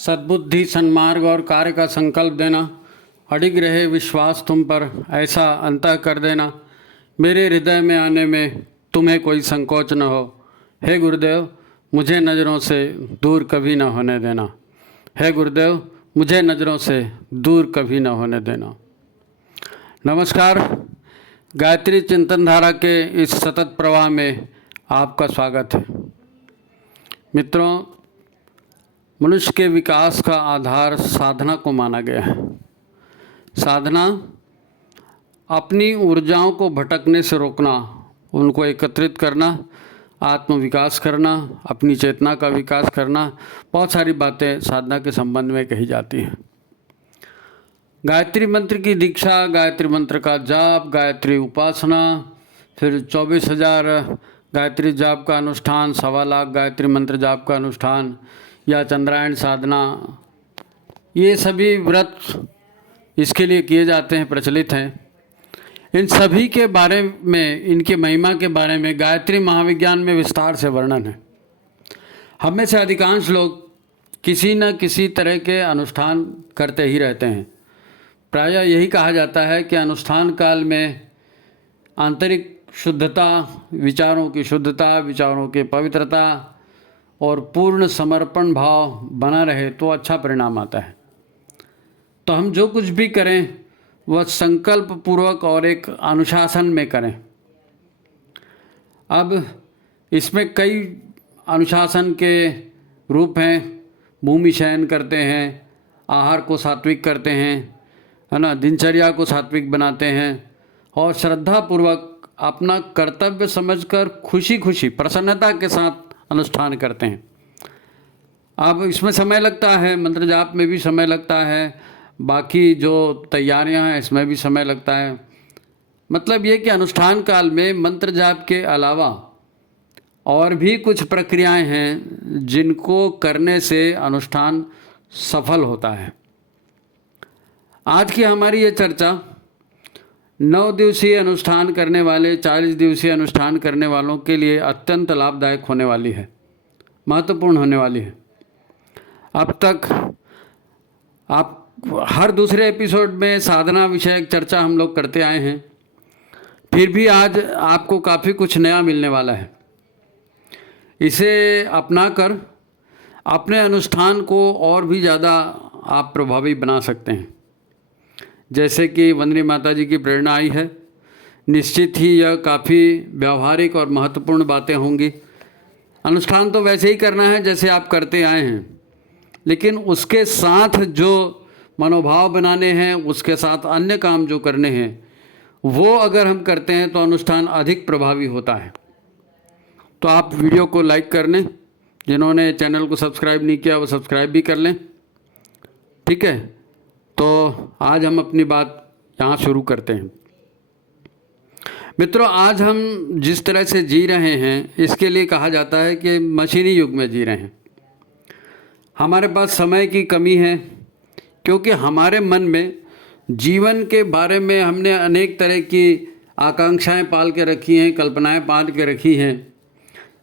सद्बुद्धि, सन्मार्ग और कार्य का संकल्प देना, अडिग रहे विश्वास तुम पर, ऐसा अंतः कर देना, मेरे हृदय में आने में तुम्हें कोई संकोच न हो। हे गुरुदेव, मुझे नज़रों से दूर कभी न होने देना। हे गुरुदेव, मुझे नज़रों से दूर कभी न होने देना। नमस्कार, गायत्री चिंतन धारा के इस सतत प्रवाह में आपका स्वागत है। मित्रों, मनुष्य के विकास का आधार साधना को माना गया है। साधना अपनी ऊर्जाओं को भटकने से रोकना, उनको एकत्रित करना, आत्म विकास करना, अपनी चेतना का विकास करना, बहुत सारी बातें साधना के संबंध में कही जाती हैं। गायत्री मंत्र की दीक्षा, गायत्री मंत्र का जाप, गायत्री उपासना, फिर 24,000 गायत्री जाप का अनुष्ठान, 1.25 लाख गायत्री मंत्र जाप का अनुष्ठान या चंद्रायण साधना, ये सभी व्रत इसके लिए किए जाते हैं, प्रचलित हैं। इन सभी के बारे में, इनके महिमा के बारे में गायत्री महाविज्ञान में विस्तार से वर्णन है। हम में से अधिकांश लोग किसी न किसी तरह के अनुष्ठान करते ही रहते हैं। प्रायः यही कहा जाता है कि अनुष्ठान काल में आंतरिक शुद्धता, विचारों की शुद्धता, विचारों की पवित्रता और पूर्ण समर्पण भाव बना रहे तो अच्छा परिणाम आता है। तो हम जो कुछ भी करें वह संकल्प पूर्वक और एक अनुशासन में करें। अब इसमें कई अनुशासन के रूप हैं। भूमि शयन करते हैं, आहार को सात्विक करते हैं, है ना, दिनचर्या को सात्विक बनाते हैं और श्रद्धापूर्वक अपना कर्तव्य समझकर खुशी खुशी प्रसन्नता के साथ अनुष्ठान करते हैं। अब इसमें समय लगता है, मंत्र जाप में भी समय लगता है, बाकी जो तैयारियां हैं इसमें भी समय लगता है। मतलब ये कि अनुष्ठान काल में मंत्र जाप के अलावा और भी कुछ प्रक्रियाएं हैं जिनको करने से अनुष्ठान सफल होता है। आज की हमारी ये चर्चा 9 दिवसीय अनुष्ठान करने वाले, 40 दिवसीय अनुष्ठान करने वालों के लिए अत्यंत लाभदायक होने वाली है, महत्वपूर्ण होने वाली है। अब तक आप हर दूसरे एपिसोड में साधना विषयक चर्चा हम लोग करते आए हैं, फिर भी आज आपको काफ़ी कुछ नया मिलने वाला है। इसे अपनाकर अपने अनुष्ठान को और भी ज़्यादा आप प्रभावी बना सकते हैं। जैसे कि वंदनी माता जी की प्रेरणा आई है, निश्चित ही यह काफ़ी व्यावहारिक और महत्वपूर्ण बातें होंगी। अनुष्ठान तो वैसे ही करना है जैसे आप करते आए हैं, लेकिन उसके साथ जो मनोभाव बनाने हैं, उसके साथ अन्य काम जो करने हैं, वो अगर हम करते हैं तो अनुष्ठान अधिक प्रभावी होता है। तो आप वीडियो को लाइक कर लें, जिन्होंने चैनल को सब्सक्राइब नहीं किया वो सब्सक्राइब भी कर लें, ठीक है। तो आज हम अपनी बात यहाँ शुरू करते हैं। मित्रों, आज हम जिस तरह से जी रहे हैं इसके लिए कहा जाता है कि मशीनी युग में जी रहे हैं। हमारे पास समय की कमी है, क्योंकि हमारे मन में जीवन के बारे में हमने अनेक तरह की आकांक्षाएं पाल के रखी हैं, कल्पनाएं पाल के रखी हैं।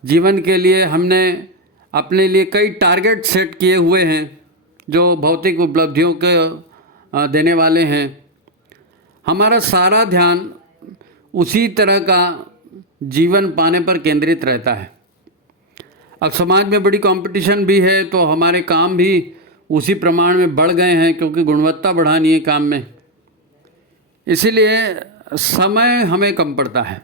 जीवन के लिए हमने अपने लिए कई टारगेट सेट किए हुए हैं जो भौतिक उपलब्धियों के देने वाले हैं। हमारा सारा ध्यान उसी तरह का जीवन पाने पर केंद्रित रहता है। अब समाज में बड़ी कंपटीशन भी है, तो हमारे काम भी उसी प्रमाण में बढ़ गए हैं, क्योंकि गुणवत्ता बढ़ानी है काम में। इसीलिए समय हमें कम पड़ता है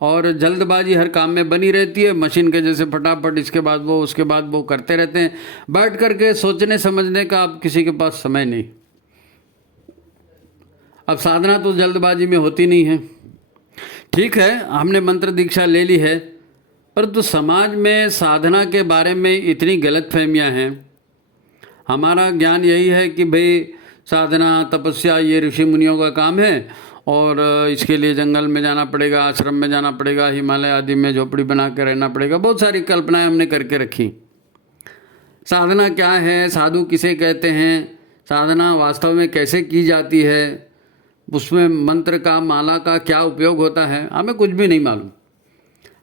और जल्दबाजी हर काम में बनी रहती है। मशीन के जैसे फटाफट इसके बाद वो, उसके बाद वो करते रहते हैं। बैठ करके सोचने समझने का अब किसी के पास समय नहीं। अब साधना तो जल्दबाजी में होती नहीं है। ठीक है, हमने मंत्र दीक्षा ले ली है, परंतु समाज में साधना के बारे में इतनी गलतफहमियां हैं। हमारा ज्ञान यही है कि भाई साधना, तपस्या ये ऋषि मुनियों का काम है और इसके लिए जंगल में जाना पड़ेगा, आश्रम में जाना पड़ेगा, हिमालय आदि में झोपड़ी बना के रहना पड़ेगा। बहुत सारी कल्पनाएं हमने करके रखी। साधना क्या है, साधु किसे कहते हैं, साधना वास्तव में कैसे की जाती है, उसमें मंत्र का, माला का क्या उपयोग होता है, हमें कुछ भी नहीं मालूम।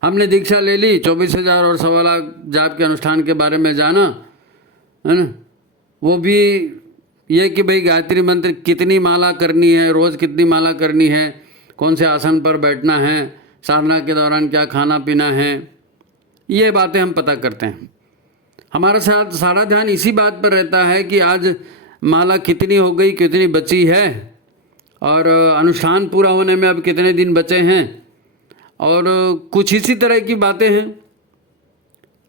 हमने दीक्षा ले ली, 24,000 और 1.25 लाख जाप के अनुष्ठान के बारे में जाना, है ना, वो भी ये कि भाई गायत्री मंत्र कितनी माला करनी है, रोज़ कितनी माला करनी है, कौन से आसन पर बैठना है, साधना के दौरान क्या खाना पीना है, ये बातें हम पता करते हैं। हमारा साथ सारा ध्यान इसी बात पर रहता है कि आज माला कितनी हो गई, कितनी बची है, और अनुष्ठान पूरा होने में अब कितने दिन बचे हैं, और कुछ इसी तरह की बातें हैं।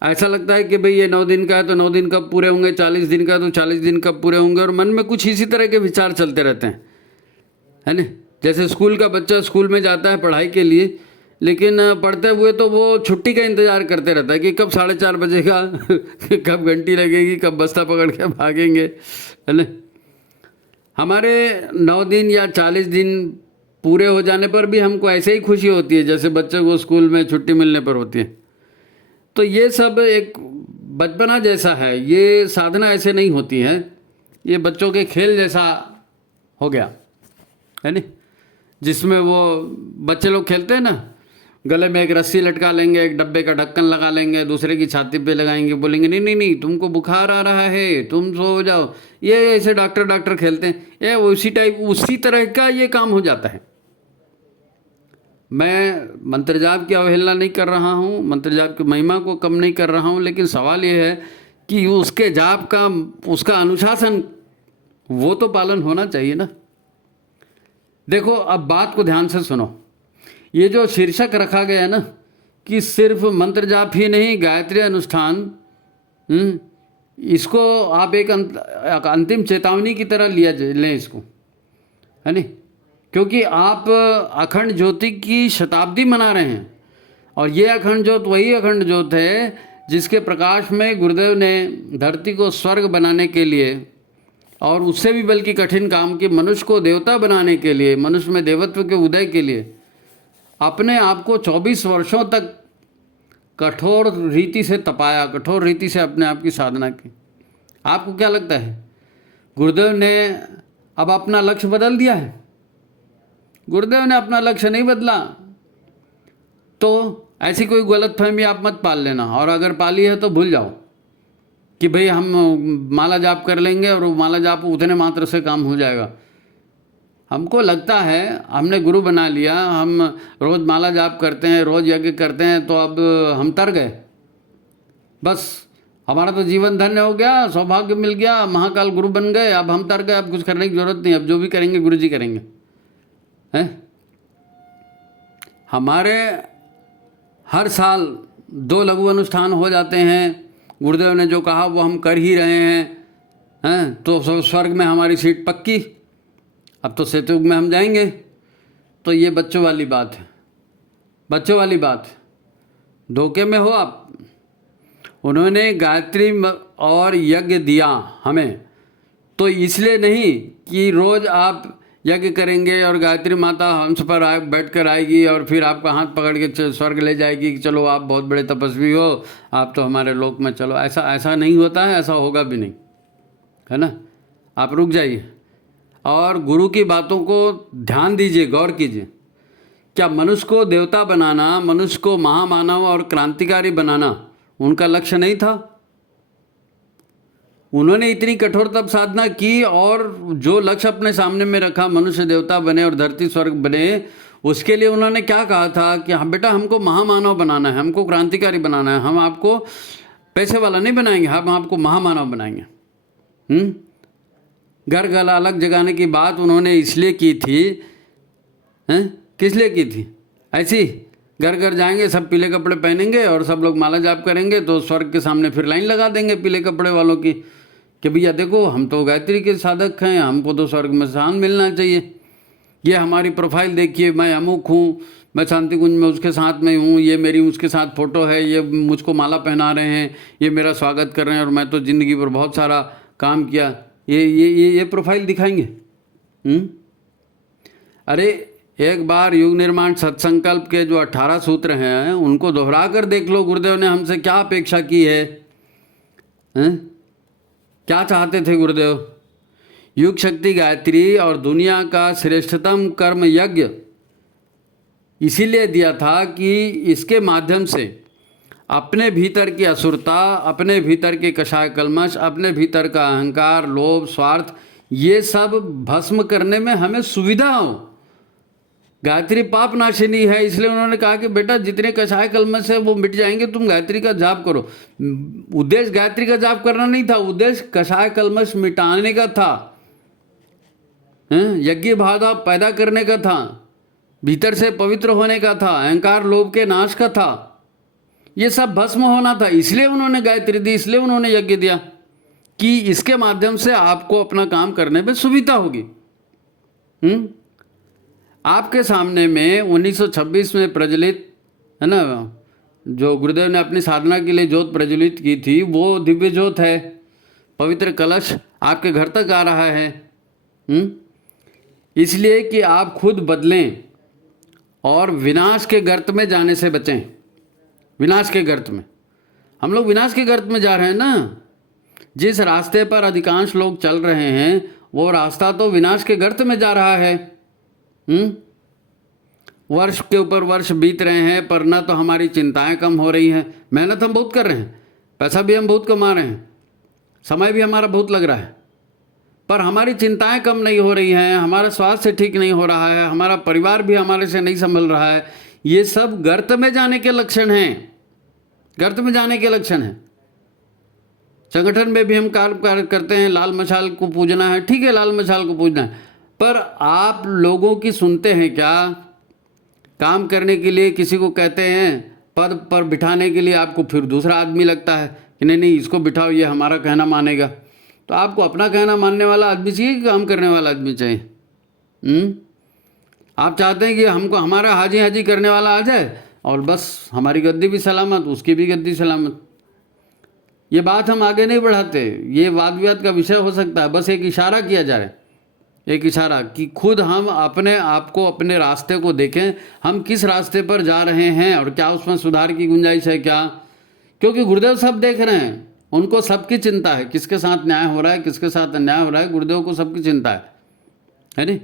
ऐसा लगता है कि भाई ये 9 दिन का है तो 9 दिन कब पूरे होंगे, 40 दिन का है तो 40 दिन कब पूरे होंगे, और मन में कुछ इसी तरह के विचार चलते रहते हैं, है ना। जैसे स्कूल का बच्चा स्कूल में जाता है पढ़ाई के लिए, लेकिन पढ़ते हुए तो वो छुट्टी का इंतज़ार करते रहता है कि कब 4:30 बजेगा कब घंटी लगेगी, कब बस्ता पकड़ के भागेंगे, है ना। हमारे 9 दिन या 40 दिन पूरे हो जाने पर भी हमको ऐसे ही खुशी होती है जैसे बच्चे को स्कूल में छुट्टी मिलने पर होती है। तो ये सब एक बचपना जैसा है, ये साधना ऐसे नहीं होती है, ये बच्चों के खेल जैसा हो गया, है नहीं, जिसमें वो बच्चे लोग खेलते हैं ना, गले में एक रस्सी लटका लेंगे, एक डब्बे का ढक्कन लगा लेंगे, दूसरे की छाती पे लगाएंगे, बोलेंगे नहीं नहीं नहीं तुमको बुखार आ रहा है, तुम सो जाओ। ये ऐसे डॉक्टर खेलते हैं, ये उसी तरह का ये काम हो जाता है। मैं मंत्र जाप की अवहेलना नहीं कर रहा हूँ, मंत्र जाप की महिमा को कम नहीं कर रहा हूँ, लेकिन सवाल ये है कि उसके जाप का, उसका अनुशासन वो तो पालन होना चाहिए ना। देखो अब बात को ध्यान से सुनो, ये जो शीर्षक रखा गया है ना कि सिर्फ मंत्र जाप ही नहीं, गायत्री अनुष्ठान, इसको आप एक अंतिम चेतावनी की तरह लें इसको, है नहीं, क्योंकि आप अखंड ज्योति की शताब्दी मना रहे हैं, और ये अखंड ज्योत वही अखंड ज्योत है जिसके प्रकाश में गुरुदेव ने धरती को स्वर्ग बनाने के लिए, और उससे भी बल्कि कठिन काम की मनुष्य को देवता बनाने के लिए, मनुष्य में देवत्व के उदय के लिए अपने आप को 24 वर्षों तक कठोर रीति से तपाया, कठोर रीति से अपने आप की साधना की। आपको क्या लगता है गुरुदेव ने अब अपना लक्ष्य बदल दिया है? गुरुदेव ने अपना लक्ष्य नहीं बदला। तो ऐसी कोई गलतफहमी आप मत पाल लेना, और अगर पाली है तो भूल जाओ कि भाई हम माला जाप कर लेंगे और वो माला जाप उतने मात्र से काम हो जाएगा। हमको लगता है हमने गुरु बना लिया, हम रोज़ माला जाप करते हैं, रोज़ यज्ञ करते हैं, तो अब हम तर गए, बस हमारा तो जीवन धन्य हो गया, सौभाग्य मिल गया, महाकाल गुरु बन गए, अब हम तर गए, अब कुछ करने की ज़रूरत नहीं, अब जो भी करेंगे गुरु जी करेंगे, हैं। हमारे हर साल 2 लघु अनुष्ठान हो जाते हैं, गुरुदेव ने जो कहा वो हम कर ही रहे हैं, तो स्वर्ग में हमारी सीट पक्की, अब तो सतयुग में हम जाएंगे। तो ये बच्चों वाली बात है, बच्चों वाली बात, धोखे में हो आप। उन्होंने गायत्री और यज्ञ दिया हमें तो इसलिए नहीं कि रोज़ आप यज्ञ करेंगे और गायत्री माता हंस पर बैठ कर आएगी और फिर आपका हाथ पकड़ के स्वर्ग ले जाएगी कि चलो आप बहुत बड़े तपस्वी हो, आप तो हमारे लोक में चलो। ऐसा नहीं होता है, ऐसा होगा भी नहीं, है ना। आप रुक जाइए और गुरु की बातों को ध्यान दीजिए, गौर कीजिए। क्या मनुष्य को देवता बनाना, मनुष्य को महामानव और क्रांतिकारी बनाना उनका लक्ष्य नहीं था? उन्होंने इतनी कठोर तप साधना की और जो लक्ष्य अपने सामने में रखा, मनुष्य देवता बने और धरती स्वर्ग बने, उसके लिए उन्होंने क्या कहा था कि हाँ बेटा हमको महामानव बनाना है, हमको क्रांतिकारी बनाना है, हम आपको पैसे वाला नहीं बनाएंगे, हम आपको महामानव बनाएंगे। घर गला अलग जगाने की बात उन्होंने इसलिए की थी, किस लिए की थी? ऐसी घर घर जाएंगे, सब पीले कपड़े पहनेंगे और सब लोग माला जाप करेंगे तो स्वर्ग के सामने फिर लाइन लगा देंगे पीले कपड़े वालों की कि भैया देखो हम तो गायत्री के साधक हैं, हमको तो स्वर्ग में स्थान मिलना चाहिए, ये हमारी प्रोफाइल देखिए, मैं अमुक हूँ, मैं शांति कुंज में उसके साथ में हूँ, ये मेरी उसके साथ फ़ोटो है, ये मुझको माला पहना रहे हैं, ये मेरा स्वागत कर रहे हैं और मैं तो ज़िंदगी पर बहुत सारा काम किया, ये प्रोफाइल दिखाएंगे। अरे एक बार युग निर्माण सत्संकल्प के जो 18 सूत्र हैं उनको दोहरा कर देख लो, गुरुदेव ने हमसे क्या अपेक्षा की है, क्या चाहते थे गुरुदेव? युग शक्ति गायत्री और दुनिया का श्रेष्ठतम कर्म यज्ञ इसीलिए दिया था कि इसके माध्यम से अपने भीतर की असुरता, अपने भीतर के कषाय कल्मश, अपने भीतर का अहंकार, लोभ, स्वार्थ, ये सब भस्म करने में हमें सुविधा हो। गायत्री पाप नाशिनी है, इसलिए उन्होंने कहा कि बेटा जितने कषाय कल्मश है वो मिट जाएंगे, तुम गायत्री का जाप करो। उद्देश्य गायत्री का जाप करना नहीं था, उद्देश्य कषाय कल्मश मिटाने का था, यज्ञ भाव पैदा करने का था, भीतर से पवित्र होने का था, अहंकार लोभ के नाश का था, ये सब भस्म होना था। इसलिए उन्होंने गायत्री दी, इसलिए उन्होंने यज्ञ दिया कि इसके माध्यम से आपको अपना काम करने में सुविधा होगी। आपके सामने में 1926 में प्रज्वलित है ना, जो गुरुदेव ने अपनी साधना के लिए ज्योत प्रज्वलित की थी, वो दिव्य ज्योत है, पवित्र कलश आपके घर तक आ रहा है। इसलिए कि आप खुद बदलें और विनाश के गर्त में जाने से बचें। विनाश के गर्त में, हम लोग विनाश के गर्त में जा रहे हैं ना। जिस रास्ते पर अधिकांश लोग चल रहे हैं वो रास्ता तो विनाश के गर्त में जा रहा है। वर्ष के ऊपर वर्ष बीत रहे हैं पर ना तो हमारी चिंताएं कम हो रही हैं। मेहनत हम बहुत कर रहे हैं, पैसा भी हम बहुत कमा रहे हैं, समय भी हमारा बहुत लग रहा है, पर हमारी चिंताएं कम नहीं हो रही हैं, हमारा स्वास्थ्य ठीक नहीं हो रहा है, हमारा परिवार भी हमारे से नहीं संभल रहा है। ये सब गर्त में जाने के लक्षण हैं, गर्त में जाने के लक्षण हैं। संगठन में भी हम कार्य करते हैं, लाल मशाल को पूजना है, ठीक है, लाल मशाल को पूजना है, पर आप लोगों की सुनते हैं क्या? काम करने के लिए किसी को कहते हैं, पद पर बिठाने के लिए आपको फिर दूसरा आदमी लगता है कि नहीं नहीं इसको बिठाओ, ये हमारा कहना मानेगा। तो आपको अपना कहना मानने वाला आदमी चाहिए कि काम करने वाला आदमी चाहिए? आप चाहते हैं कि हमको हमारा हाजी हाजी करने वाला आ जाए और बस हमारी गद्दी भी सलामत, उसकी भी गद्दी सलामत। ये बात हम आगे नहीं बढ़ाते, ये वाद विवाद का विषय हो सकता है। बस एक इशारा किया जाए, एक इशारा कि खुद हम अपने आप को, अपने रास्ते को देखें, हम किस रास्ते पर जा रहे हैं और क्या उसमें सुधार की गुंजाइश है क्या। क्योंकि गुरुदेव सब देख रहे हैं, उनको सबकी चिंता है, किसके साथ न्याय हो रहा है, किसके साथ अन्याय हो रहा है, गुरुदेव को सबकी चिंता है नहीं।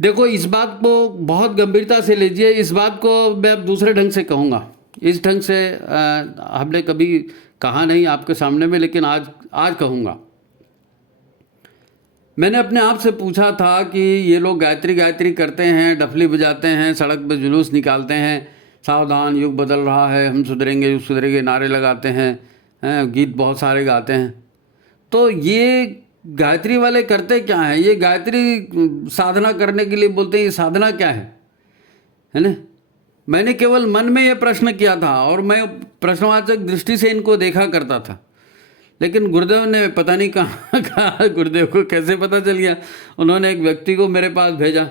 देखो, इस बात को बहुत गंभीरता से लीजिए। इस बात को मैं दूसरे ढंग से कहूँगा, इस ढंग से हमने कभी कहा नहीं आपके सामने में, लेकिन आज कहूँगा। मैंने अपने आप से पूछा था कि ये लोग गायत्री गायत्री करते हैं, डफली बजाते हैं, सड़क पे जुलूस निकालते हैं, सावधान युग बदल रहा है, हम सुधरेंगे युग सुधरेंगे, नारे लगाते हैं, गीत बहुत सारे गाते हैं। तो ये गायत्री वाले करते क्या हैं? ये गायत्री साधना करने के लिए बोलते हैं, ये साधना क्या है ना? मैंने केवल मन में ये प्रश्न किया था और मैं प्रश्नवाचक दृष्टि से इनको देखा करता था, लेकिन गुरुदेव ने पता नहीं कहाँ गुरुदेव को कैसे पता चल गया, उन्होंने एक व्यक्ति को मेरे पास भेजा,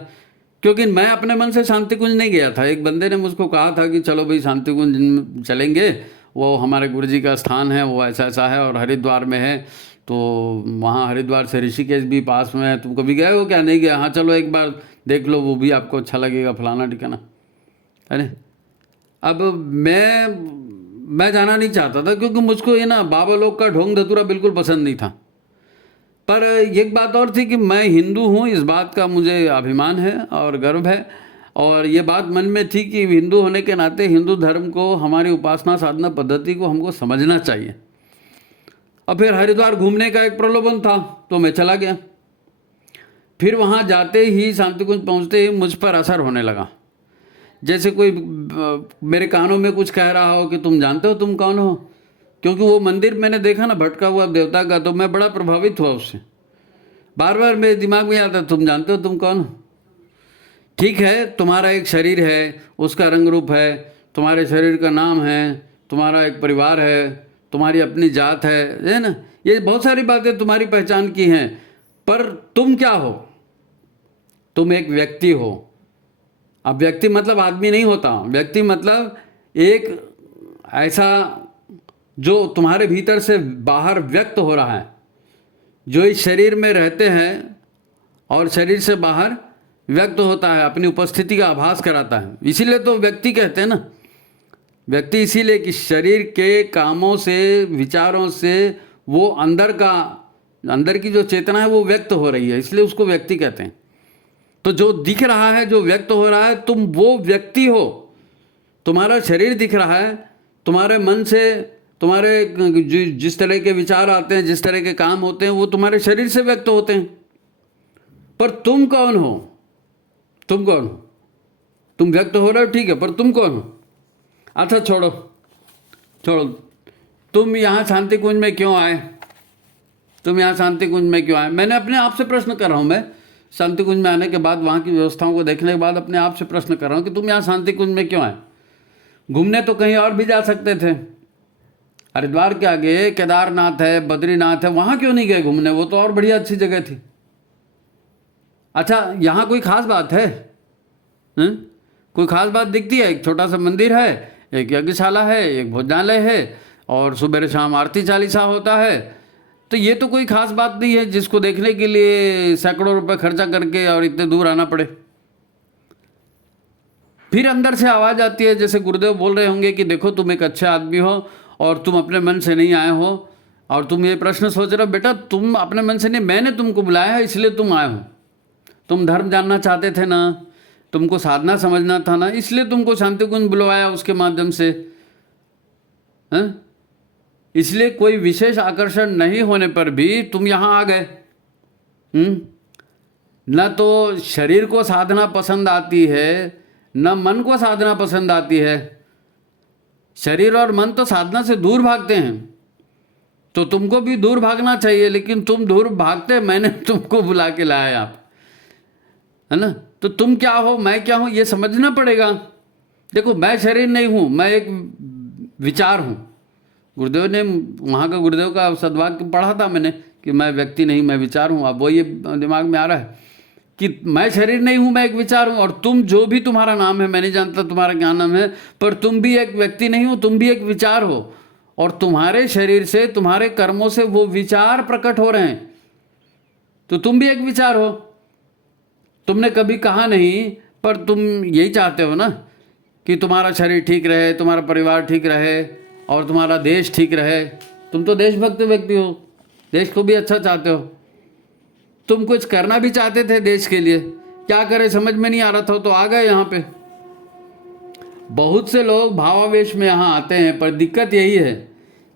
क्योंकि मैं अपने मन से शांति कुंज नहीं गया था। एक बंदे ने मुझको कहा था कि चलो भाई शांति कुंज चलेंगे, वो हमारे गुरुजी का स्थान है, वो ऐसा ऐसा है और हरिद्वार में है, तो वहाँ हरिद्वार से ऋषिकेश भी पास में है, तुम कभी गए हो क्या? नहीं गया? हाँ चलो एक बार देख लो, वो भी आपको अच्छा लगेगा, फलाना ठिकाना। अरे अब मैं जाना नहीं चाहता था, क्योंकि मुझको ये ना बाबा लोग का ढोंग धतूरा बिल्कुल पसंद नहीं था। पर एक बात और थी कि मैं हिंदू हूँ, इस बात का मुझे अभिमान है और गर्व है, और ये बात मन में थी कि हिंदू होने के नाते हिंदू धर्म को, हमारी उपासना साधना पद्धति को हमको समझना चाहिए। और फिर हरिद्वार घूमने का एक प्रलोभन था तो मैं चला गया। फिर वहाँ जाते ही, शांति कुंज पहुँचते ही मुझ पर असर होने लगा, जैसे कोई मेरे कानों में कुछ कह रहा हो कि तुम जानते हो तुम कौन हो। क्योंकि वो मंदिर मैंने देखा ना भटका हुआ देवता का, तो मैं बड़ा प्रभावित हुआ उससे। बार बार मेरे दिमाग में आता, तुम जानते हो तुम कौन हो। ठीक है, तुम्हारा एक शरीर है, उसका रंग रूप है, तुम्हारे शरीर का नाम है, तुम्हारा एक परिवार है, तुम्हारी अपनी जात है ना, ये बहुत सारी बातें तुम्हारी पहचान की हैं, पर तुम क्या हो? तुम एक व्यक्ति हो। अब व्यक्ति मतलब आदमी नहीं होता, व्यक्ति मतलब एक ऐसा जो तुम्हारे भीतर से बाहर व्यक्त हो रहा है, जो इस शरीर में रहते हैं और शरीर से बाहर व्यक्त होता है, अपनी उपस्थिति का आभास कराता है। इसीलिए तो व्यक्ति कहते हैं ना, व्यक्ति इसीलिए कि शरीर के कामों से, विचारों से वो अंदर की जो चेतना है वो व्यक्त हो रही है, इसलिए उसको व्यक्ति कहते हैं। तो जो दिख रहा है, जो व्यक्त हो रहा है, तुम वो व्यक्ति हो। तुम्हारा शरीर दिख रहा है, तुम्हारे मन से तुम्हारे जिस तरह के विचार आते हैं, जिस तरह के काम होते हैं, वो तुम्हारे शरीर से व्यक्त होते हैं। पर तुम कौन हो? तुम कौन हो? तुम व्यक्त हो रहे हो ठीक है, पर तुम कौन हो? अच्छा छोड़ो छोड़ो, तुम यहाँ शांति कुंज में क्यों आए? तुम यहाँ शांति कुंज में क्यों आए? मैंने अपने आप से प्रश्न कर रहा हूँ। मैं शांति कुंज में आने के बाद, वहाँ की व्यवस्थाओं को देखने के बाद अपने आप से प्रश्न कर रहा हूँ कि तुम यहाँ शांति कुंज में क्यों आए? घूमने तो कहीं और भी जा सकते थे। हरिद्वार के आगे केदारनाथ है, बद्रीनाथ है, वहाँ क्यों नहीं गए घूमने? वो तो और बढ़िया अच्छी जगह थी। अच्छा, यहाँ कोई खास बात है? कोई खास बात दिखती है? एक छोटा सा मंदिर है, एक यज्ञशाला है, एक भोजनालय है, और सुबह शाम आरती चालीसा होता है। तो ये तो कोई खास बात नहीं है जिसको देखने के लिए सैकड़ों रुपए खर्चा करके और इतने दूर आना पड़े। फिर अंदर से आवाज़ आती है, जैसे गुरुदेव बोल रहे होंगे कि देखो तुम एक अच्छे आदमी हो और तुम अपने मन से नहीं आए हो, और तुम ये प्रश्न सोच रहे हो, बेटा तुम अपने मन से नहीं, मैंने तुमको बुलाया है इसलिए तुम आए हो। तुम धर्म जानना चाहते थे ना, तुमको साधना समझना था ना, इसलिए तुमको शांति कुंज बुलवाया उसके माध्यम से। इसलिए कोई विशेष आकर्षण नहीं होने पर भी तुम यहाँ आ गए। न तो शरीर को साधना पसंद आती है, न मन को साधना पसंद आती है। शरीर और मन तो साधना से दूर भागते हैं, तो तुमको भी दूर भागना चाहिए, लेकिन तुम दूर भागते, मैंने तुमको बुला के लाया, आप है ना। तो तुम क्या हो, मैं क्या हूँ, ये समझना पड़ेगा। देखो मैं शरीर नहीं हूँ, मैं एक विचार हूँ। गुरुदेव ने, वहाँ का गुरुदेव का सद्वाक्य पढ़ा था मैंने कि मैं व्यक्ति नहीं, मैं विचार हूँ। अब वो ये दिमाग में आ रहा है कि मैं शरीर नहीं हूँ, मैं एक विचार हूँ। और तुम जो भी तुम्हारा नाम है, मैं नहीं जानता तुम्हारा क्या नाम है, पर तुम भी एक व्यक्ति नहीं हो, तुम भी एक विचार हो। और तुम्हारे शरीर से, तुम्हारे कर्मों से वो विचार प्रकट हो रहे हैं, तो तुम भी एक विचार हो। तुमने कभी कहा नहीं, पर तुम यही चाहते हो ना कि तुम्हारा शरीर ठीक रहे, तुम्हारा परिवार ठीक रहे और तुम्हारा देश ठीक रहे। तुम तो देशभक्त व्यक्ति हो, देश को भी अच्छा चाहते हो। तुम कुछ करना भी चाहते थे देश के लिए, क्या करें समझ में नहीं आ रहा था, तो आ गए यहाँ पे। बहुत से लोग भावावेश में यहाँ आते हैं, पर दिक्कत यही है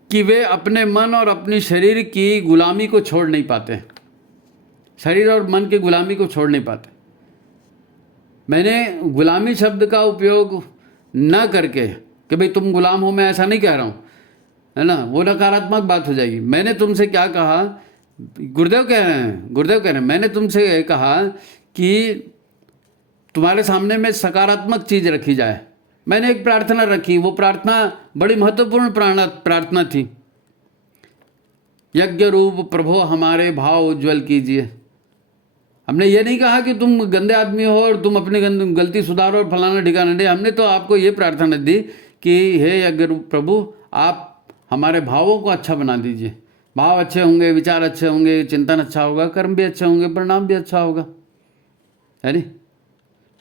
कि वे अपने मन और अपनी शरीर की गुलामी को छोड़ नहीं पाते। शरीर और मन की गुलामी को छोड़ नहीं पाते। मैंने गुलामी शब्द का उपयोग न करके कि भाई तुम गुलाम हो, मैं ऐसा नहीं कह रहा हूँ, है ना, वो नकारात्मक बात हो जाएगी। मैंने तुमसे क्या कहा, गुरुदेव कह रहे हैं, मैंने तुमसे कहा कि तुम्हारे सामने में सकारात्मक चीज़ रखी जाए। मैंने एक प्रार्थना रखी, वो प्रार्थना बड़ी महत्वपूर्ण प्रार्थना थी। यज्ञ रूप प्रभो हमारे भाव उज्ज्वल कीजिए। हमने ये नहीं कहा कि तुम गंदे आदमी हो और तुम अपनी गलती सुधारो और फलाना ठिकाना नहीं। हमने तो आपको ये प्रार्थना दी कि हे यज्ञ रूप प्रभु, आप हमारे भावों को अच्छा बना दीजिए। भाव अच्छे होंगे, विचार अच्छे होंगे, चिंतन अच्छा होगा, कर्म भी अच्छे होंगे, परिणाम भी अच्छा होगा, है नहीं।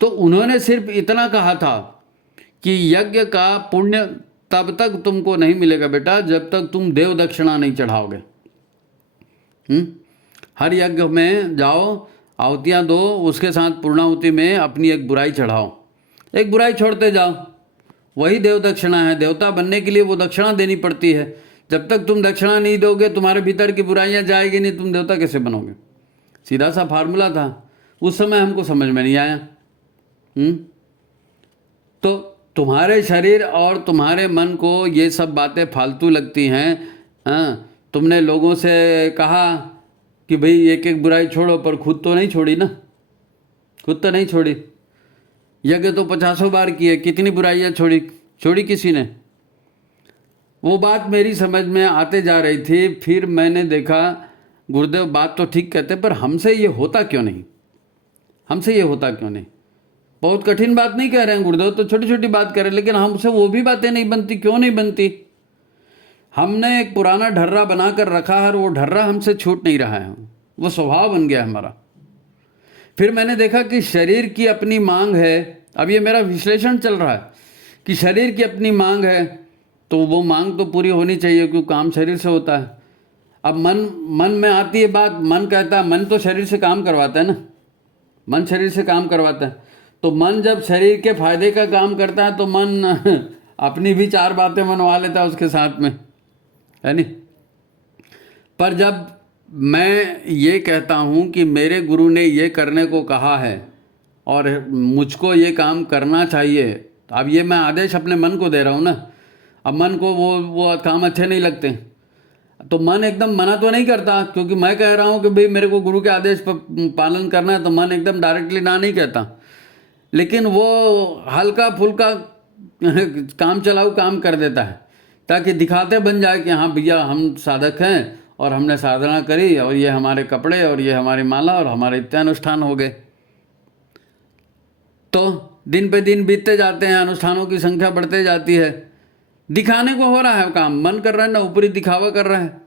तो उन्होंने सिर्फ इतना कहा था कि यज्ञ का पुण्य तब तक तुमको नहीं मिलेगा बेटा जब तक तुम देव दक्षिणा नहीं चढ़ाओगे। हर यज्ञ में जाओ, आहुतियाँ दो, उसके साथ पूर्णाहुति में अपनी एक बुराई चढ़ाओ, एक बुराई छोड़ते जाओ, वही देव दक्षिणा है। देवता बनने के लिए वो दक्षिणा देनी पड़ती है। जब तक तुम दक्षिणा नहीं दोगे, तुम्हारे भीतर की बुराइयाँ जाएगी नहीं, तुम देवता कैसे बनोगे? सीधा सा फार्मूला था, उस समय हमको समझ में नहीं आया। तो तुम्हारे शरीर और तुम्हारे मन को ये सब बातें फालतू लगती हैं। तुमने लोगों से कहा कि भाई एक एक बुराई छोड़ो, पर खुद तो नहीं छोड़ी ना, खुद तो नहीं छोड़ी। यज्ञ तो 50 बार किए, कितनी बुराइयाँ छोड़ी किसी ने? वो बात मेरी समझ में आते जा रही थी। फिर मैंने देखा गुरुदेव बात तो ठीक कहते, पर हमसे ये होता क्यों नहीं, हमसे ये होता क्यों नहीं? बहुत कठिन बात नहीं कह रहे हैं गुरुदेव, तो छोटी छोटी बात कह रहे हैं, लेकिन हमसे वो भी बातें नहीं बनती। क्यों नहीं बनती? हमने एक पुराना ढर्रा बना कर रखा है और वो ढर्रा हमसे छूट नहीं रहा है, वो स्वभाव बन गया हमारा। फिर मैंने देखा कि शरीर की अपनी मांग है। अब ये मेरा विश्लेषण चल रहा है कि शरीर की अपनी मांग है, तो वो मांग तो पूरी होनी चाहिए, क्योंकि काम शरीर से होता है। अब मन में आती है बात, मन कहता है, मन तो शरीर से काम करवाता है ना, मन शरीर से काम करवाता है। तो मन जब शरीर के फायदे का काम करता है तो मन अपनी भी 4 बातें मनवा लेता उसके साथ में, है नहीं। पर जब मैं ये कहता हूँ कि मेरे गुरु ने ये करने को कहा है और मुझको ये काम करना चाहिए, तो अब ये मैं आदेश अपने मन को दे रहा हूँ ना। अब मन को वो काम अच्छे नहीं लगते, तो मन एकदम मना तो नहीं करता, क्योंकि मैं कह रहा हूँ कि भाई मेरे को गुरु के आदेश पर पालन करना है, तो मन एकदम डायरेक्टली ना नहीं कहता, लेकिन वो हल्का फुल्का काम चलाऊ काम कर देता है, ताकि दिखाते बन जाए कि हाँ भैया हम साधक हैं और हमने साधना करी और ये हमारे कपड़े और ये हमारी माला और हमारे इतने अनुष्ठान हो गए। तो दिन पे दिन बीतते जाते हैं, अनुष्ठानों की संख्या बढ़ते जाती है, दिखाने को हो रहा है काम, मन कर रहा है ना, ऊपरी दिखावा कर रहा है,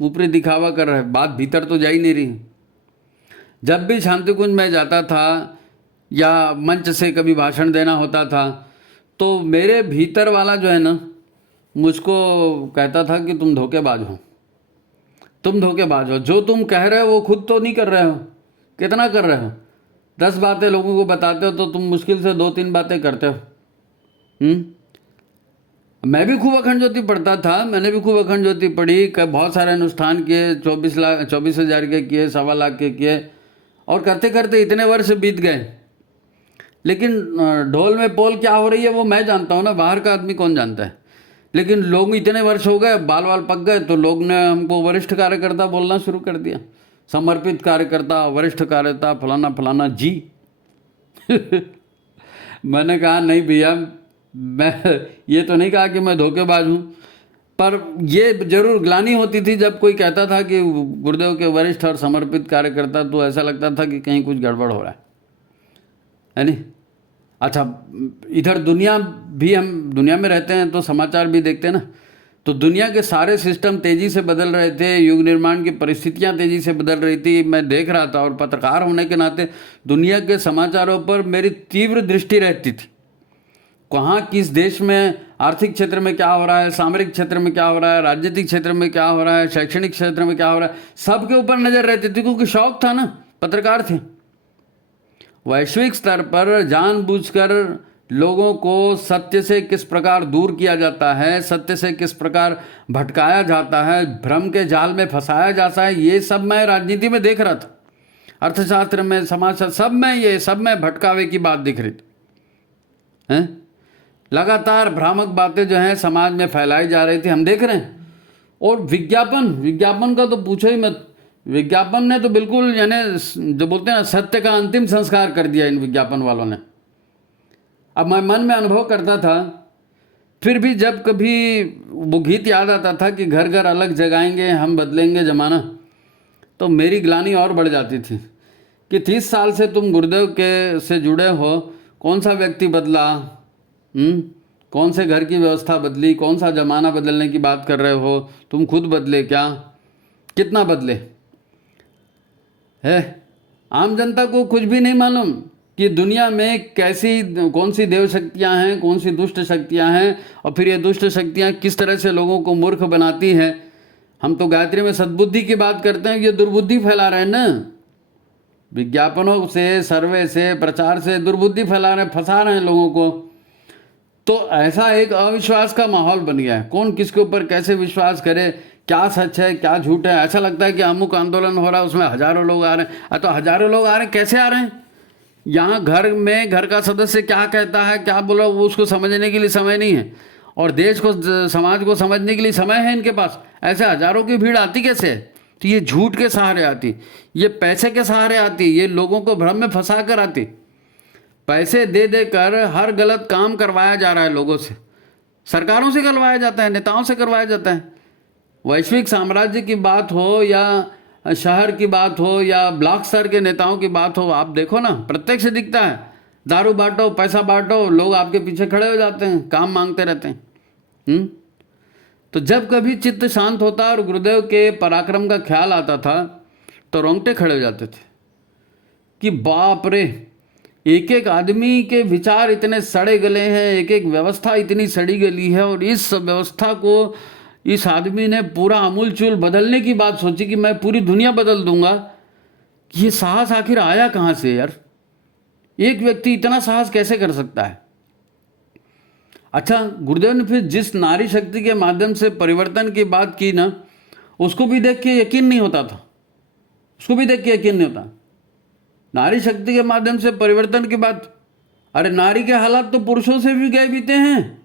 ऊपरी दिखावा कर रहा है, बात भीतर तो जा ही नहीं रही। जब भी शांति कुंज में जाता था या मंच से कभी भाषण देना होता था, तो मेरे भीतर वाला जो है ना मुझको कहता था कि तुम धोखेबाज हो, तुम धोखेबाज हो, जो तुम कह रहे हो वो खुद तो नहीं कर रहे हो, कितना कर रहे हो, 10 बातें लोगों को बताते हो तो तुम मुश्किल से 2-3 बातें करते हो। मैं भी खूब अखंड ज्योति पढ़ता था, मैंने भी खूब अखंड ज्योति पढ़ी, बहुत सारे अनुष्ठान किए, 24,000 के किए, 1.25 लाख के किए, और करते करते इतने वर्ष बीत गए। लेकिन ढोल में पोल क्या हो रही है वो मैं जानता हूँ ना, बाहर का आदमी कौन जानता है। लेकिन लोग इतने वर्ष हो गए, बाल बाल पक गए, तो लोग ने हमको वरिष्ठ कार्यकर्ता बोलना शुरू कर दिया, समर्पित कार्यकर्ता, वरिष्ठ कार्यकर्ता, फलाना फलाना जी। मैंने कहा नहीं भैया, मैं ये तो नहीं कहा कि मैं धोखेबाज हूँ, पर ये जरूर ग्लानि होती थी जब कोई कहता था कि गुरुदेव के वरिष्ठ और समर्पित कार्यकर्ता, तो ऐसा लगता था कि कहीं कुछ गड़बड़ हो रहा है नहीं। अच्छा, इधर दुनिया भी, हम दुनिया में रहते हैं तो समाचार भी देखते हैं ना, तो दुनिया के सारे सिस्टम तेज़ी से बदल रहे थे, युग निर्माण की परिस्थितियां तेज़ी से बदल रही थी, मैं देख रहा था, और पत्रकार होने के नाते दुनिया के समाचारों पर मेरी तीव्र दृष्टि रहती थी। कहाँ किस देश में आर्थिक क्षेत्र में क्या हो रहा है, सामरिक क्षेत्र में क्या हो रहा है, राजनीतिक क्षेत्र में क्या हो रहा है, शैक्षणिक क्षेत्र में क्या हो रहा है, सबके ऊपर नज़र रहती थी, क्योंकि शौक था ना, पत्रकार थे। वैश्विक स्तर पर जानबूझकर लोगों को सत्य से किस प्रकार दूर किया जाता है, सत्य से किस प्रकार भटकाया जाता है, भ्रम के जाल में फंसाया जाता है, ये सब मैं राजनीति में देख रहा था, अर्थशास्त्र में, समाजशास्त्र, सब में, ये सब में भटकावे की बात दिख रही थी हैं। लगातार भ्रामक बातें जो हैं समाज में फैलाई जा रही थी, हम देख रहे हैं। और विज्ञापन का तो पूछो ही मत, विज्ञापन ने तो बिल्कुल, यानी जो बोलते हैं ना, सत्य का अंतिम संस्कार कर दिया इन विज्ञापन वालों ने। अब मैं मन में अनुभव करता था, फिर भी जब कभी वो गीत याद आता था कि घर घर अलग जगाएंगे हम, बदलेंगे जमाना, तो मेरी ग्लानि और बढ़ जाती थी कि 30 साल से तुम गुरुदेव के से जुड़े हो, कौन सा व्यक्ति बदला, कौन से घर की व्यवस्था बदली, कौन सा जमाना बदलने की बात कर रहे हो, तुम खुद बदले क्या, कितना बदले है। आम जनता को कुछ भी नहीं मालूम कि दुनिया में कौन सी देव शक्तियाँ हैं, कौन सी दुष्ट शक्तियाँ हैं, और फिर ये दुष्ट शक्तियाँ किस तरह से लोगों को मूर्ख बनाती हैं। हम तो गायत्री में सद्बुद्धि की बात करते हैं, ये दुर्बुद्धि फैला रहे हैं ना, विज्ञापनों से, सर्वे से, प्रचार से दुर्बुद्धि फैला रहे हैं, फंसा रहे हैं लोगों को। तो ऐसा एक अविश्वास का माहौल बन गया है, कौन किसके ऊपर कैसे विश्वास करे, क्या सच है क्या झूठ है। ऐसा लगता है कि अमुक आंदोलन हो रहा है, उसमें हजारों लोग आ रहे हैं, तो हजारों लोग आ रहे हैं, कैसे आ रहे हैं, यहाँ घर में घर का सदस्य क्या कहता है, क्या बोला, वो उसको समझने के लिए समय नहीं है, और देश को, समाज को समझने के लिए समय है इनके पास। ऐसे हजारों की भीड़ आती कैसे है? तो ये झूठ के सहारे आती, ये पैसे के सहारे आती, ये लोगों को भ्रम में फंसा कर आती। पैसे दे देकर हर गलत काम करवाया जा रहा है लोगों से, सरकारों से करवाया जाता है, नेताओं से करवाया जाता है। वैश्विक साम्राज्य की बात हो या शहर की बात हो या ब्लॉक स्तर के नेताओं की बात हो, आप देखो ना, प्रत्यक्ष दिखता है, दारू बांटो, पैसा बांटो, लोग आपके पीछे खड़े हो जाते हैं, काम मांगते रहते हैं। तो जब कभी चित्त शांत होता और गुरुदेव के पराक्रम का ख्याल आता था, तो रोंगटे खड़े हो जाते थे कि बाप रे, एक एक आदमी के विचार इतने सड़े गले हैं, एक एक व्यवस्था इतनी सड़ी गली है, और इस व्यवस्था को इस आदमी ने पूरा अमूलचूल बदलने की बात सोची कि मैं पूरी दुनिया बदल दूंगा। ये साहस आखिर आया कहाँ से यार? एक व्यक्ति इतना साहस कैसे कर सकता है? अच्छा, गुरुदेव ने फिर जिस नारी शक्ति के माध्यम से परिवर्तन की बात की ना, उसको भी देख के यकीन नहीं होता था, उसको भी देख के यकीन नहीं होता। नारी शक्ति के माध्यम से परिवर्तन की बात, अरे नारी के हालात तो पुरुषों से भी गए बीते हैं,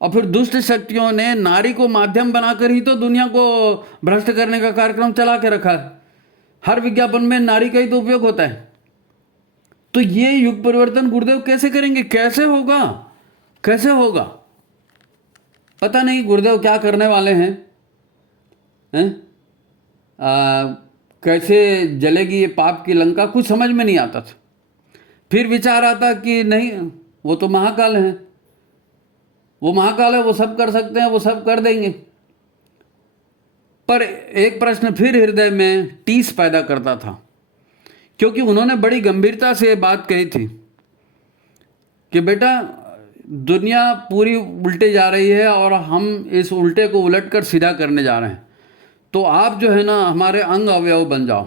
और फिर दुष्ट शक्तियों ने नारी को माध्यम बनाकर ही तो दुनिया को भ्रष्ट करने का कार्यक्रम चला के रखा है। हर विज्ञापन में नारी का ही तो उपयोग होता है। तो ये युग परिवर्तन गुरुदेव कैसे करेंगे, कैसे होगा, कैसे होगा? पता नहीं गुरुदेव क्या करने वाले हैं, हैं? कैसे जलेगी ये पाप की लंका, कुछ समझ में नहीं आता था। फिर विचार आता कि नहीं, वो तो महाकाल है, वो महाकाल है, वो सब कर सकते हैं, वो सब कर देंगे। पर एक प्रश्न फिर हृदय में टीस पैदा करता था, क्योंकि उन्होंने बड़ी गंभीरता से बात कही थी कि बेटा दुनिया पूरी उल्टे जा रही है और हम इस उल्टे को उलटकर सीधा करने जा रहे हैं, तो आप जो है ना हमारे अंग अवयव बन जाओ।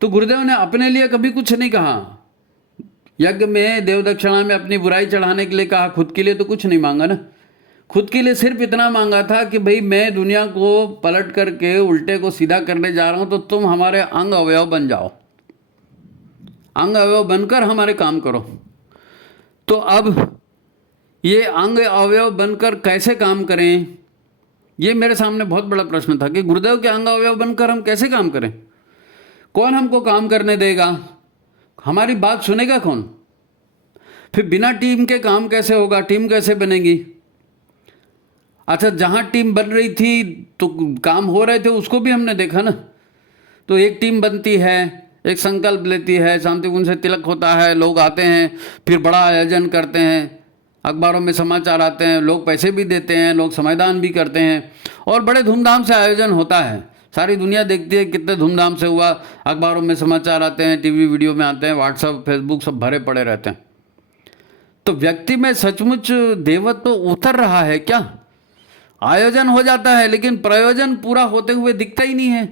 तो गुरुदेव ने अपने लिए कभी कुछ नहीं कहा, यज्ञ में देव दक्षिणा में अपनी बुराई चढ़ाने के लिए कहा, खुद के लिए तो कुछ नहीं मांगा ना। खुद के लिए सिर्फ इतना मांगा था कि भाई मैं दुनिया को पलट करके उल्टे को सीधा करने जा रहा हूं, तो तुम हमारे अंग अवयव बन जाओ, अंग अवयव बनकर हमारे काम करो। तो अब ये अंग अवयव बनकर कैसे काम करें, ये मेरे सामने बहुत बड़ा प्रश्न था कि गुरुदेव के अंग अवयव बनकर हम कैसे काम करें, कौन हमको काम करने देगा, हमारी बात सुनेगा कौन? फिर बिना टीम के काम कैसे होगा, टीम कैसे बनेगी? अच्छा, जहाँ टीम बन रही थी तो काम हो रहे थे, उसको भी हमने देखा ना। तो एक टीम बनती है, एक संकल्प लेती है, शांतिकुंज से तिलक होता है, लोग आते हैं, फिर बड़ा आयोजन करते हैं, अखबारों में समाचार आते हैं, लोग पैसे भी देते हैं, लोग समयदान भी करते हैं, और बड़े धूमधाम से आयोजन होता है। सारी दुनिया देखती है कितने धूमधाम से हुआ, अखबारों में समाचार आते हैं, टीवी वीडियो में आते हैं, व्हाट्सएप फेसबुक सब भरे पड़े रहते हैं। तो व्यक्ति में सचमुच देवत्व उतर रहा है क्या? आयोजन हो जाता है लेकिन प्रयोजन पूरा होते हुए दिखता ही नहीं है।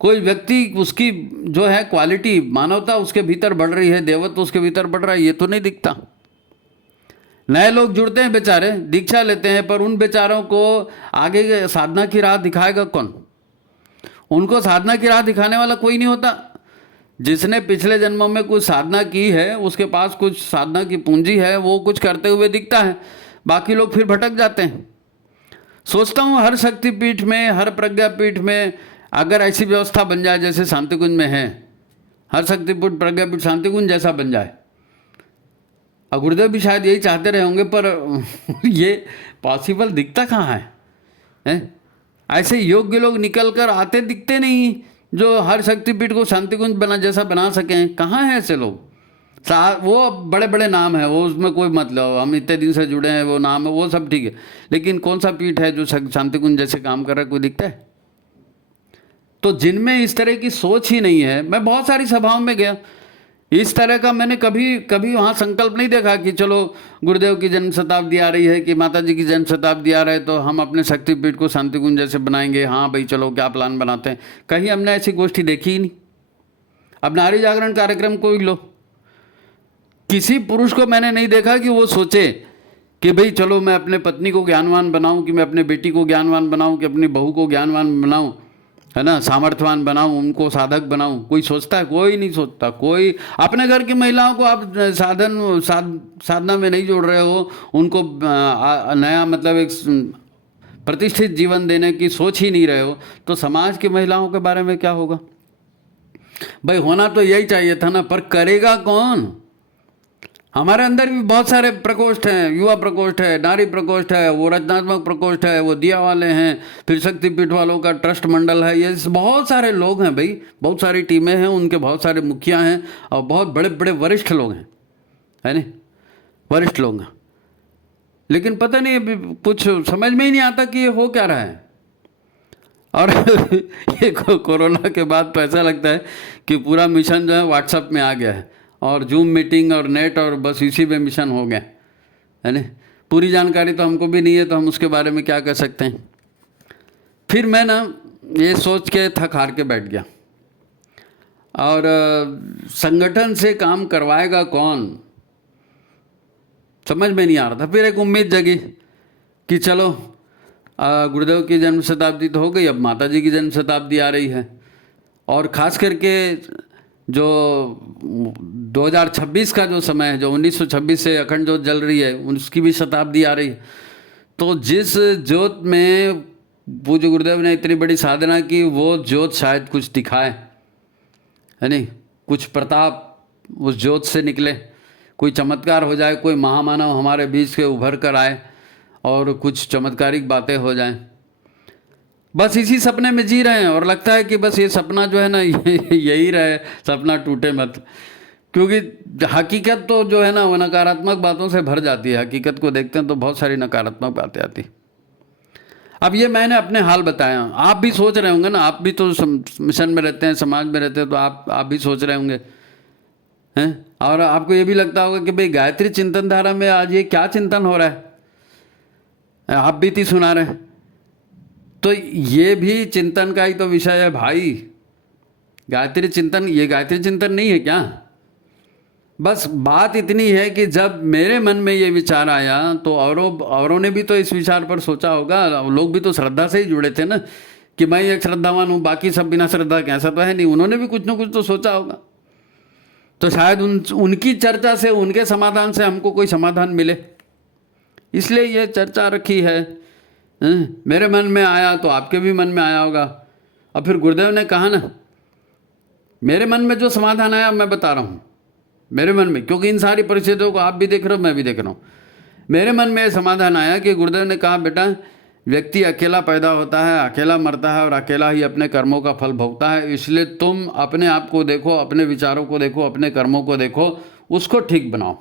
कोई व्यक्ति, उसकी जो है क्वालिटी, मानवता उसके भीतर बढ़ रही है, देवत्व उसके भीतर बढ़ रहा है, ये तो नहीं दिखता। नए लोग जुड़ते हैं बेचारे, दीक्षा लेते हैं, पर उन बेचारों को आगे साधना की राह दिखाएगा कौन? उनको साधना की राह दिखाने वाला कोई नहीं होता। जिसने पिछले जन्मों में कुछ साधना की है, उसके पास कुछ साधना की पूंजी है, वो कुछ करते हुए दिखता है, बाकी लोग फिर भटक जाते हैं। सोचता हूँ हर शक्तिपीठ में, हर प्रज्ञापीठ में अगर ऐसी व्यवस्था बन जाए जैसे शांतिकुंज में है, हर शक्तिपीठ प्रज्ञापीठ शांतिकुंज जैसा बन जाए, और गुरुदेव भी शायद यही चाहते रहे होंगे, पर ये पॉसिबल दिखता कहाँ है? ऐसे योग्य लोग निकल कर आते दिखते नहीं, जो हर शक्तिपीठ को शांतिकुंज जैसा बना सकें। कहाँ हैं ऐसे लोग? वो बड़े बड़े नाम है, वो उसमें कोई मतलब, हम इतने दिन से जुड़े हैं, वो नाम है, वो सब ठीक है, लेकिन कौन सा पीठ है जो शांतिकुंज जैसे काम कर रहा है? कोई दिखता है? तो जिनमें इस तरह की सोच ही नहीं है, मैं बहुत सारी सभाओं में गया, इस तरह का मैंने कभी वहाँ संकल्प नहीं देखा कि चलो गुरुदेव की जन्म शताब्दी आ रही है, कि माता जी की जन्म शताब्दी आ रहा है, तो हम अपने शक्तिपीठ को शांतिकुंज जैसे बनाएंगे। हाँ भाई चलो, क्या प्लान बनाते हैं? कहीं हमने ऐसी गोष्ठी देखी ही नहीं। अब नारी जागरण कार्यक्रम को ही लो, किसी पुरुष को मैंने नहीं देखा कि वो सोचे कि भाई चलो मैं अपने पत्नी को ज्ञानवान बनाऊं, कि मैं अपने बेटी को ज्ञानवान बनाऊं, कि अपनी बहू को ज्ञानवान बनाऊं, है ना, सामर्थ्यवान बनाऊं, उनको साधक बनाऊं। कोई सोचता है? कोई नहीं सोचता। कोई अपने घर की महिलाओं को आप साधना में नहीं जोड़ रहे हो, उनको नया मतलब एक प्रतिष्ठित जीवन देने की सोच ही नहीं रहे हो, तो समाज की महिलाओं के बारे में क्या होगा? भाई होना तो यही चाहिए था ना, पर करेगा कौन? हमारे अंदर भी बहुत सारे प्रकोष्ठ हैं, युवा प्रकोष्ठ है, नारी प्रकोष्ठ है, वो रचनात्मक प्रकोष्ठ है, वो दिया वाले हैं, फिर शक्तिपीठ वालों का ट्रस्ट मंडल है, ये बहुत सारे लोग हैं भाई, बहुत सारी टीमें हैं, उनके बहुत सारे मुखिया हैं, और बहुत बड़े बड़े वरिष्ठ लोग हैं, है नहीं, वरिष्ठ लोग हैं। लेकिन पता नहीं अभी कुछ समझ में ही नहीं आता कि ये हो क्या रहा है। और ये कोरोना के बाद तो ऐसा लगता है कि पूरा मिशन जो है व्हाट्सएप में आ गया है, और जूम मीटिंग और नेट, और बस इसी में मिशन हो गया, है ना। पूरी जानकारी तो हमको भी नहीं है, तो हम उसके बारे में क्या कर सकते हैं। फिर मैं ना ये सोच के थक हार के बैठ गया, और संगठन से काम करवाएगा कौन? समझ में नहीं आ रहा था। फिर एक उम्मीद जगी कि चलो गुरुदेव की जन्म शताब्दी तो हो गई, अब माता जी की जन्म शताब्दी आ रही है, और ख़ास करके जो 2026 का जो समय है, जो 1926 से अखंड ज्योत जल रही है, उसकी भी शताब्दी आ रही है। तो जिस ज्योत में पूज्य गुरुदेव ने इतनी बड़ी साधना की, वो ज्योत शायद कुछ दिखाए, है नहीं, कुछ प्रताप उस ज्योत से निकले, कोई चमत्कार हो जाए, कोई महामानव हमारे बीच के उभर कर आए और कुछ चमत्कारिक बातें हो जाएं। बस इसी सपने में जी रहे हैं, और लगता है कि बस ये सपना जो है ना यही रहे, सपना टूटे मत, क्योंकि हकीकत तो जो है ना वो नकारात्मक बातों से भर जाती है। हकीकत को देखते हैं तो बहुत सारी नकारात्मक बातें आती। अब ये मैंने अपने हाल बताया, आप भी सोच रहे होंगे ना, आप भी तो मिशन में रहते हैं, समाज में रहते हैं, तो आप भी सोच रहे होंगे हैं, और आपको ये भी लगता होगा कि भाई गायत्री चिंतन धारा में आज ये क्या चिंतन हो रहा है, आप बीती सुना रहे हैं। तो ये भी चिंतन का ही तो विषय है भाई। गायत्री चिंतन, ये गायत्री चिंतन नहीं है क्या? बस बात इतनी है कि जब मेरे मन में ये विचार आया तो औरों ने भी तो इस विचार पर सोचा होगा। लोग भी तो श्रद्धा से ही जुड़े थे ना, कि मैं एक श्रद्धावान हूँ, बाकी सब बिना श्रद्धा के, ऐसा तो है नहीं। उन्होंने भी कुछ ना कुछ तो सोचा होगा, तो शायद उनकी चर्चा से, उनके समाधान से हमको कोई समाधान मिले, इसलिए ये चर्चा रखी है। मेरे मन में आया तो आपके भी मन में आया होगा। और फिर गुरुदेव ने कहा ना, मेरे मन में जो समाधान आया मैं बता रहा हूँ, मेरे मन में, क्योंकि इन सारी परिस्थितियों को आप भी देख रहे हो, मैं भी देख रहा हूँ। मेरे मन में समाधान आया कि गुरुदेव ने कहा, बेटा व्यक्ति अकेला पैदा होता है, अकेला मरता है और अकेला ही अपने कर्मों का फल भोगता है। इसलिए तुम अपने आप को देखो, अपने विचारों को देखो, अपने कर्मों को देखो, उसको ठीक बनाओ।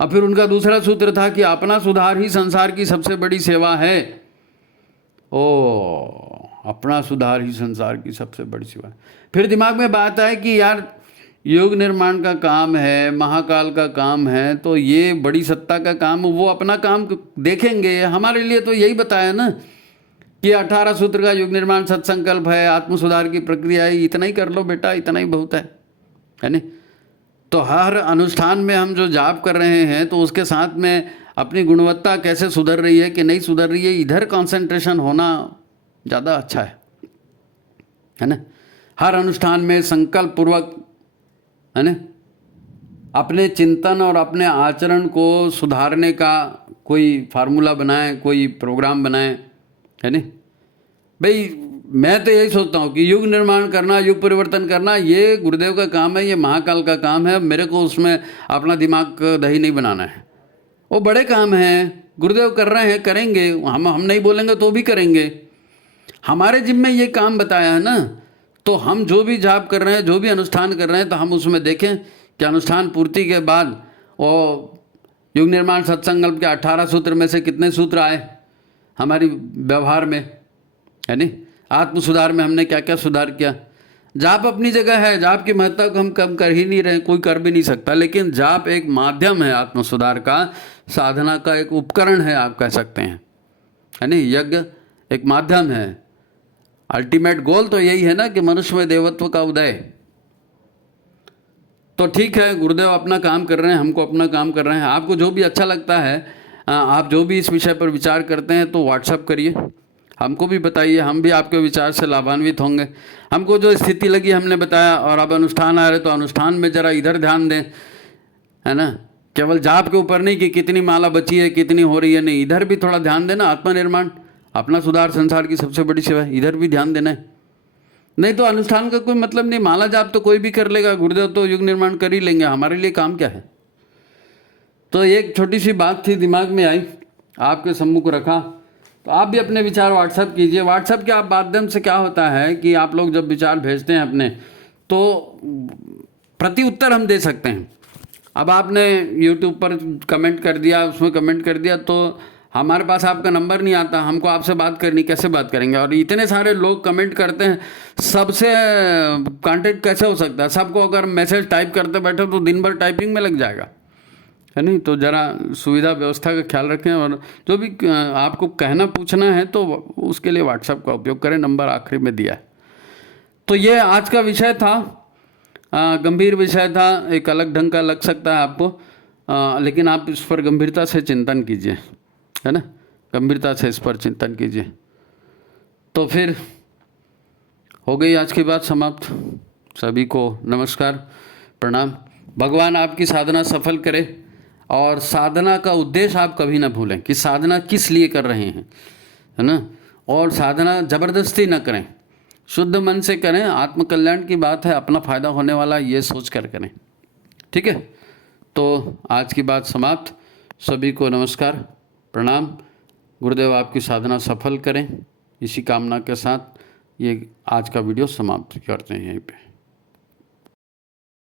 अब फिर उनका दूसरा सूत्र था कि अपना सुधार ही संसार की सबसे बड़ी सेवा है। अपना सुधार ही संसार की सबसे बड़ी सेवा है। फिर दिमाग में बात आए कि यार योग निर्माण का काम है, महाकाल का काम है, तो ये बड़ी सत्ता का काम, वो अपना काम देखेंगे। हमारे लिए तो यही बताया ना कि 18 सूत्र का योग निर्माण सत्संकल्प है, आत्म सुधार की प्रक्रिया है, इतना ही कर लो बेटा, इतना ही बहुत है नहीं। तो हर अनुष्ठान में हम जो जाप कर रहे हैं, तो उसके साथ में अपनी गुणवत्ता कैसे सुधर रही है कि नहीं सुधर रही है, इधर कंसंट्रेशन होना ज़्यादा अच्छा है ना। हर अनुष्ठान में संकल्प पूर्वक, है ना, अपने चिंतन और अपने आचरण को सुधारने का कोई फार्मूला बनाएं, कोई प्रोग्राम बनाएं, है ना भाई। मैं तो यही सोचता हूँ कि युग निर्माण करना, युग परिवर्तन करना, ये गुरुदेव का काम है, ये महाकाल का काम है। मेरे को उसमें अपना दिमाग दही नहीं बनाना है। वो बड़े काम हैं, गुरुदेव कर रहे हैं, करेंगे, हम नहीं बोलेंगे तो भी करेंगे। हमारे जिम्मे ये काम बताया है ना, तो हम जो भी जाप कर रहे हैं, जो भी अनुष्ठान कर रहे हैं, तो हम उसमें देखें कि अनुष्ठान पूर्ति के बाद वो युग निर्माण सत्संकल्प के 18 सूत्र में से कितने सूत्र आए हमारी व्यवहार में, है नहीं। आत्म सुधार में हमने क्या क्या सुधार किया। जाप अपनी जगह है, जाप की महत्ता को हम कम कर ही नहीं रहे, कोई कर भी नहीं सकता, लेकिन जाप एक माध्यम है आत्म सुधार का, साधना का एक उपकरण है, आप कह सकते हैं, है नहीं। यज्ञ एक माध्यम है, अल्टीमेट गोल तो यही है ना कि मनुष्य में देवत्व का उदय। तो ठीक है, गुरुदेव अपना काम कर रहे हैं, हमको अपना काम कर रहे हैं। आपको जो भी अच्छा लगता है, आप जो भी इस विषय पर विचार करते हैं, तो व्हाट्सअप करिए, हमको भी बताइए, हम भी आपके विचार से लाभान्वित होंगे। हमको जो स्थिति लगी हमने बताया, और अब अनुष्ठान आ रहे तो अनुष्ठान में ज़रा इधर ध्यान दें, है ना। केवल जाप के ऊपर नहीं कि कितनी माला बची है, कितनी हो रही है, नहीं, इधर भी थोड़ा ध्यान देना। आत्मनिर्माण, अपना सुधार संसार की सबसे बड़ी सेवा है, इधर भी ध्यान देना है। नहीं तो अनुष्ठान का कोई मतलब नहीं, माला जाप तो कोई भी कर लेगा, गुरुदेव तो युग निर्माण कर ही लेंगे, हमारे लिए काम क्या है। तो एक छोटी सी बात थी, दिमाग में आई, आपके सम्मुख रखा। तो आप भी अपने विचार व्हाट्सएप कीजिए। व्हाट्सएप के आप माध्यम से क्या होता है कि आप लोग जब विचार भेजते हैं अपने, तो प्रति उत्तर हम दे सकते हैं। अब आपने यूट्यूब पर कमेंट कर दिया, उसमें कमेंट कर दिया, तो हमारे पास आपका नंबर नहीं आता, हमको आपसे बात करनी, कैसे बात करेंगे। और इतने सारे लोग कमेंट करते हैं, सबसे कांटेक्ट कैसे हो सकता है। सबको अगर मैसेज टाइप करते बैठे तो दिन भर टाइपिंग में लग जाएगा, है नहीं। तो ज़रा सुविधा व्यवस्था का ख्याल रखें, और जो भी आपको कहना पूछना है तो उसके लिए व्हाट्सएप का उपयोग करें, नंबर आखिरी में दिया है। तो ये आज का विषय था, गंभीर विषय था, एक अलग ढंग का लग सकता है आपको, लेकिन आप इस पर गंभीरता से चिंतन कीजिए, है ना, गंभीरता से इस पर चिंतन कीजिए। तो फिर हो गई आज की बात समाप्त। सभी को नमस्कार, प्रणाम। भगवान आपकी साधना सफल करे, और साधना का उद्देश्य आप कभी ना भूलें कि साधना किस लिए कर रहे हैं, है ना। और साधना ज़बरदस्ती ना करें, शुद्ध मन से करें। आत्मकल्याण की बात है, अपना फ़ायदा होने वाला ये सोच कर करें, ठीक है। तो आज की बात समाप्त। सभी को नमस्कार, प्रणाम। गुरुदेव आपकी साधना सफल करें, इसी कामना के साथ ये आज का वीडियो समाप्त करते हैं यहीं पे।